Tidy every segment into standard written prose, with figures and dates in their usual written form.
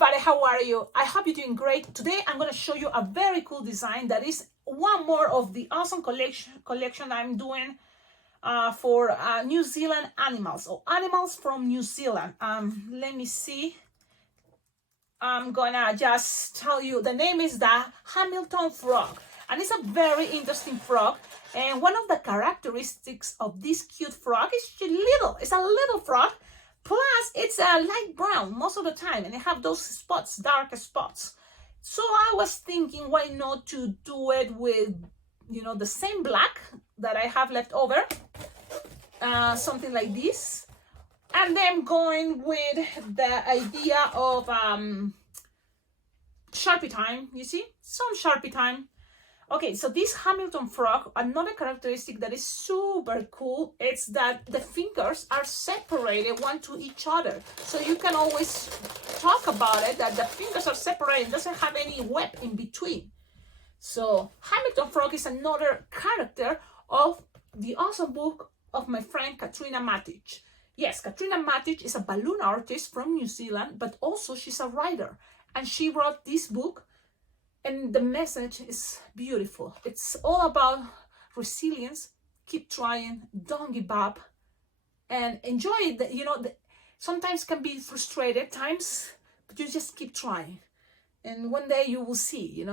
everybody, how are you? I hope you're doing great. Today I'm going to show you a very cool design that is one more of the awesome collection I'm doing for New Zealand animals, or animals from New Zealand. Let me see. I'm gonna just tell you the name is the Hamilton frog, and it's a very interesting frog. And one of the characteristics of this cute frog is it's a little frog. Plus, it's a light brown most of the time, and they have those spots, dark spots. So I was thinking, why not to do it with, the same black that I have left over, something like this. And then going with the idea of Sharpie time, you see? Some Sharpie time. Okay, so this Hamilton frog, another characteristic that is super cool, it's that the fingers are separated one to each other. So you can always talk about it, that the fingers are separated, doesn't have any web in between. So Hamilton frog is another character of the awesome book of my friend Katrina Matic. Yes, Katrina Matic is a balloon artist from New Zealand, but also she's a writer. And she wrote this book. And the message is beautiful. It's all about resilience. Keep trying. Don't give up. And enjoy it. Sometimes can be frustrated times, but you just keep trying. And one day you will see,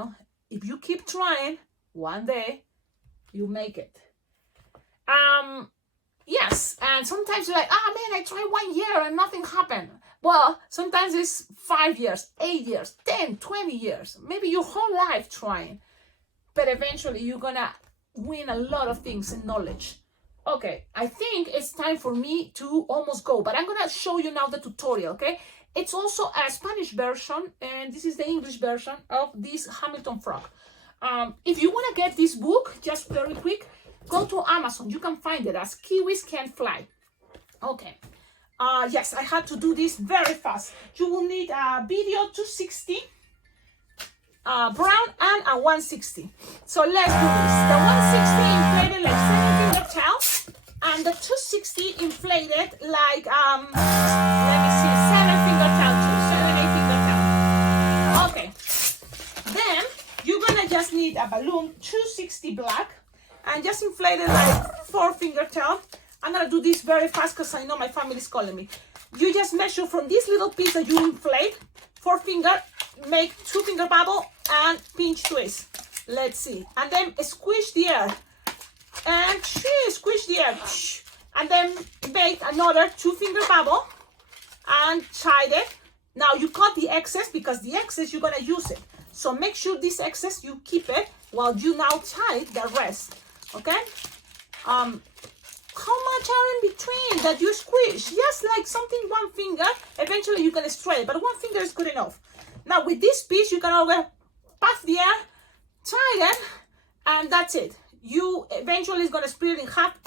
if you keep trying, one day you make it. Yes, and sometimes you're like, man, I tried 1 year and nothing happened. Well, sometimes it's 5 years, 8 years, 10, 20 years, maybe your whole life trying. But eventually you're gonna win a lot of things in knowledge. Okay, I think it's time for me to almost go, but I'm gonna show you now the tutorial, okay? It's also a Spanish version, and this is the English version of this Hamilton frog. If you wanna get this book, just very quick, go to Amazon. You can find it as Kiwis Can Fly. Okay. Yes, I had to do this very fast. You will need a video 260 brown and a 160. So let's do this. The 160 inflated like 7-finger tails, and the 260 inflated like let me see, 7-finger tail too, 7-8-finger tail. Okay. Then you're gonna just need a balloon 260 black, and just inflate it like 4-finger tail. I'm gonna do this very fast because I know my family is calling me. You just measure from this little piece that you inflate, 4-finger, make 2-finger bubble and pinch twist. Let's see. And then squish the air. And squish the air. And then make another 2-finger bubble and tie it. Now you cut the excess because the excess you're gonna use it. So make sure this excess you keep it while you now tie the rest. Okay? How much are in between that you squish? Just like something 1 finger, eventually you're gonna stretch it, but 1 finger is good enough. Now with this piece, you can always pass the air, tie it, and that's it. You eventually is gonna split it in half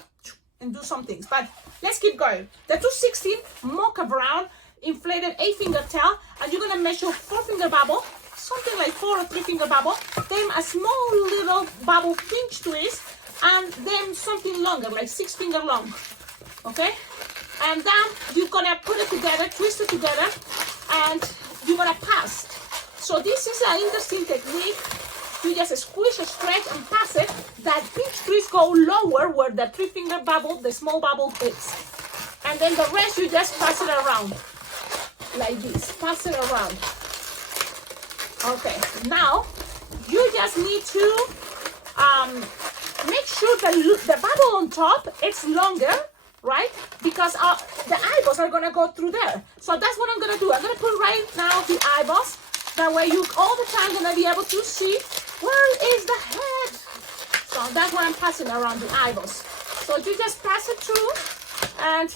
and do some things, but let's keep going. The 260 mocha brown, inflated 8-finger tail, and you're gonna measure 4-finger bubble, something like 4 or 3-finger bubble, then a small little bubble pinch twist, and then something longer, like 6-finger long, okay? And then you're gonna put it together, twist it together, and you're gonna pass. So this is an interesting technique. You just squish, stretch, and pass it. That pinch twist go lower where the 3-finger bubble, the small bubble is. And then the rest, you just pass it around, like this, pass it around. Okay, now, you just need to, make sure the bubble on top it's longer, right? Because the eyeballs are gonna go through there. So that's what I'm gonna do. I'm gonna put right now the eyeballs. That way you all the time gonna be able to see where is the head. So that's what I'm passing around the eyeballs. So you just pass it through and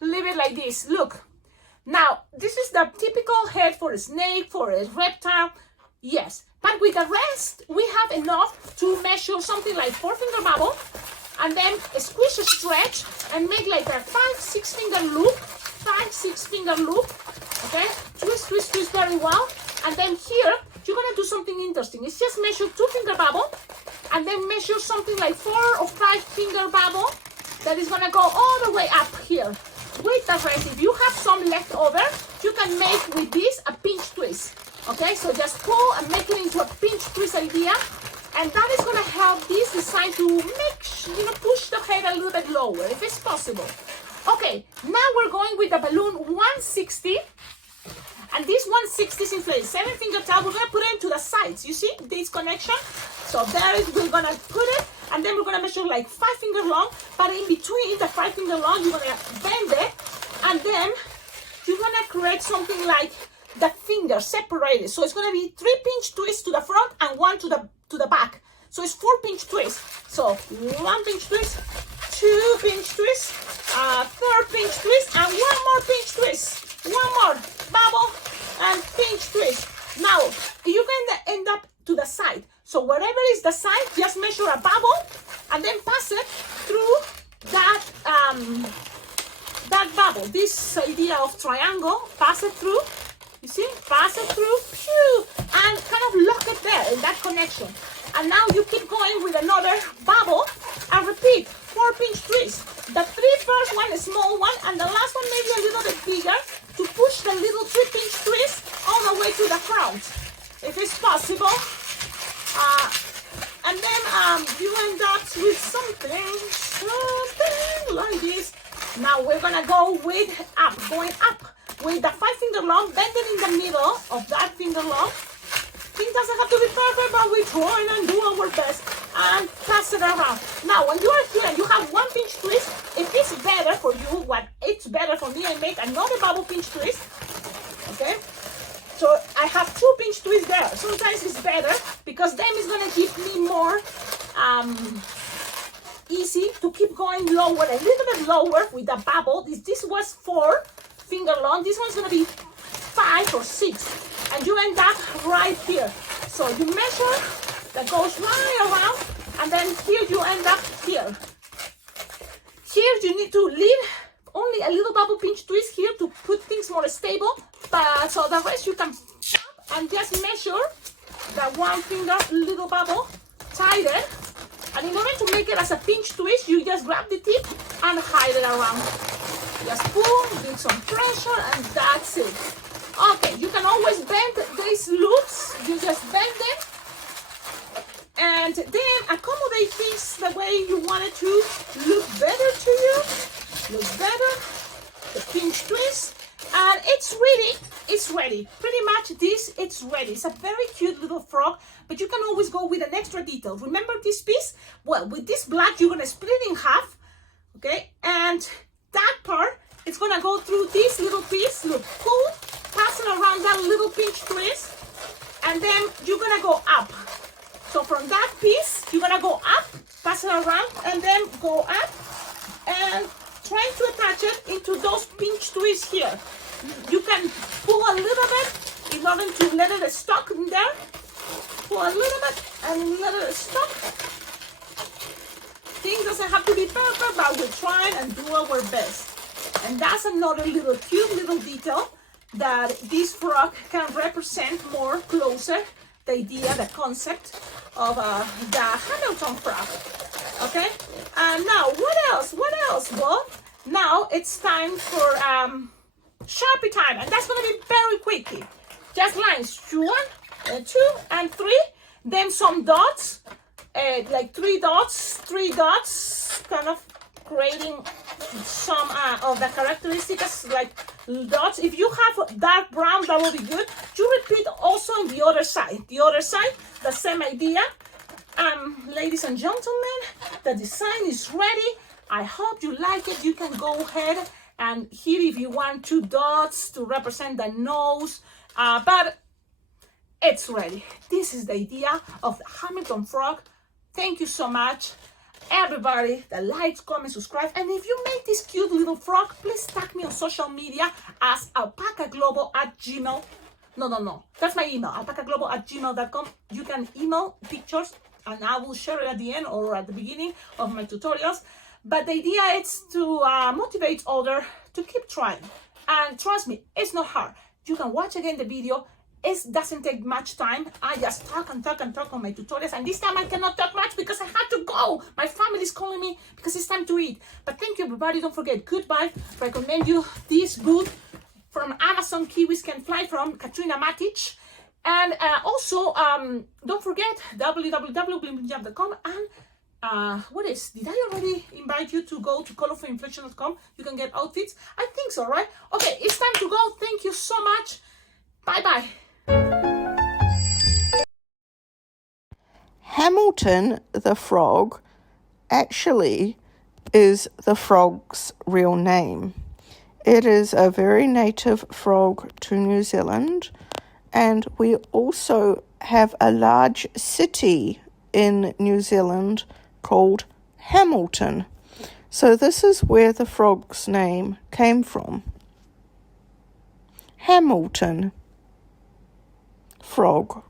leave it like this. Look. Now this is the typical head for a snake, for a reptile. Yes. But with the rest, we have enough to measure something like 4-finger bubble, and then squish, stretch, and make like a 5-6-finger loop, 5-6-finger loop, okay? Twist, twist, twist very well. And then here, you're gonna do something interesting. It's just measure 2-finger bubble, and then measure something like 4 or 5-finger bubble that is gonna go all the way up here. with the rest, if you have some left over, you can make with this a pinch twist. Okay, so just pull and make it into a pinch twist idea, and that is gonna help this design to make, push the head a little bit lower if it's possible. Okay, now we're going with the balloon 160, and this 160 is inflated. 7-finger towel, we're gonna put it into the sides. You see this connection? So there is, we're gonna put it, and then we're gonna measure like 5-finger long, but in between the 5-finger long, you're gonna bend it, and then you're gonna create something like the fingers separated. So it's gonna be 3 pinch twists to the front and 1 to the back. So it's 4 pinch twists. So 1 pinch twist, 2 pinch twists, 3rd pinch twist, and 1 more pinch twist. 1 more bubble and pinch twist. Now you can end up to the side. So wherever is the side, just measure a bubble and then pass it through that that bubble. This idea of triangle, pass it through. You see, pass it through, pew, and kind of lock it there in that connection. And now you keep going with another bubble and repeat 4 pinch twists. The 3 first one, a small one, and the last one maybe a little bit bigger to push the little 3 pinch twist all the way to the front, if it's possible. And then you end up with something like this. Now we're gonna go with going up with the 5-finger long, bending in the middle of that finger long. It doesn't have to be perfect, but we try and do our best and pass it around. Now, when you are here and you have 1 pinch twist, if it's better for you, what it's better for me, I make another bubble pinch twist. Okay? So I have 2 pinch twists there. Sometimes it's better because then it's gonna give me more easy to keep going lower, a little bit lower with the bubble. This was 4-finger long. This one's gonna be 5 or 6. And you end up right here. So you measure, that goes right around, and then here you end up here. Here you need to leave only a little bubble pinch twist here to put things more stable. But so the rest you can stop and just measure the 1-finger little bubble, tighten. And in order to make it as a pinch twist, you just grab the tip and hide it around. Just pull, give some pressure, and that's it. Okay, you can always bend these loops. You just bend them and then accommodate this the way you want it to look better to you. Look better. The pinch twist. And it's ready. It's ready. Pretty much it's ready. It's a very cute little frog, but you can always go with an extra detail. Remember this piece? Well, with this black, you're going to split it in half. Okay? And that part, it's going to go through this little piece. Look, pull. Passing around that little pinch twist, and then you're gonna go up. So from that piece, you're gonna go up, pass it around, and then go up, and trying to attach it into those pinch twists here. You can pull a little bit in order to let it stuck in there. Pull a little bit and let it stuck. Things doesn't have to be perfect, but we're trying and do our best. And that's another little cute little detail that this frog can represent more closer the idea, the concept of the Hamilton frog. Okay, and now what else? Well, now it's time for Sharpie time, and that's gonna be very quickly. Just lines 1, 2, and 3, then some dots, like 3 dots, kind of creating some of the characteristics like dots. If you have dark brown, that will be good. You repeat also on the other side. The same idea. Ladies and gentlemen, the design is ready. I hope you like it. You can go ahead and here if you want 2 dots to represent the nose, but it's ready. This is the idea of the Hamilton frog. Thank you so much. Everybody that likes, comment, subscribe, and if you make this cute little frog, please tag me on social media as alpacaglobal@gmail. No, that's my email, alpacaglobal@gmail.com. You can email pictures and I will share it at the end or at the beginning of my tutorials. But the idea is to motivate others to keep trying. And trust me, it's not hard. You can watch again the video It doesn't take much time. I just talk and talk and talk on my tutorials, and this time I cannot talk much because I have to go. My family is calling me because it's time to eat. But thank you, everybody. Don't forget, goodbye. Recommend you this book from Amazon. Kiwis Can Fly from Katrina Matic. And also, don't forget www.blingblingjob.com. And what is? Did I already invite you to go to colorfulinflection.com? You can get outfits. I think so, right? Okay, it's time to go. Thank you so much. Bye-bye. Hamilton the frog actually is the frog's real name. It is a very native frog to New Zealand, and we also have a large city in New Zealand called Hamilton. So this is where the frog's name came from. Hamilton frog.